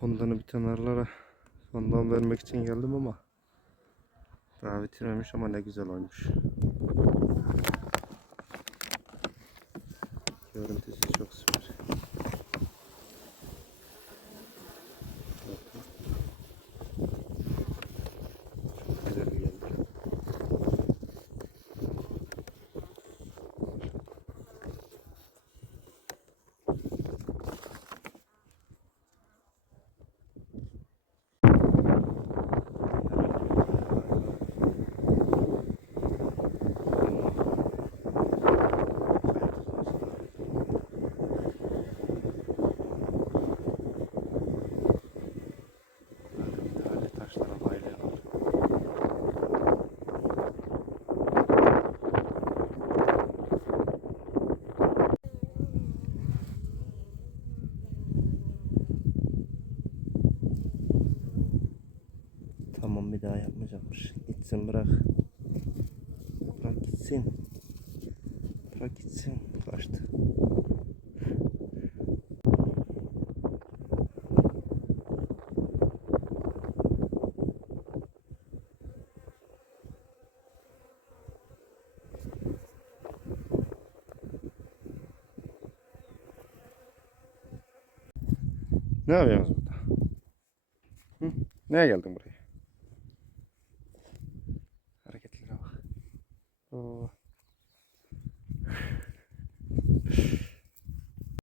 fondanı biten arılara fondan vermek için geldim ama daha bitirmemiş ama ne güzel olmuş. Bir daha yapmayacakmış. Gitsin bırak. Bırak gitsin. Bırak gitsin. Kaçtı. Ne yapıyorsunuz burada? Hı? Neye geldin buraya? তো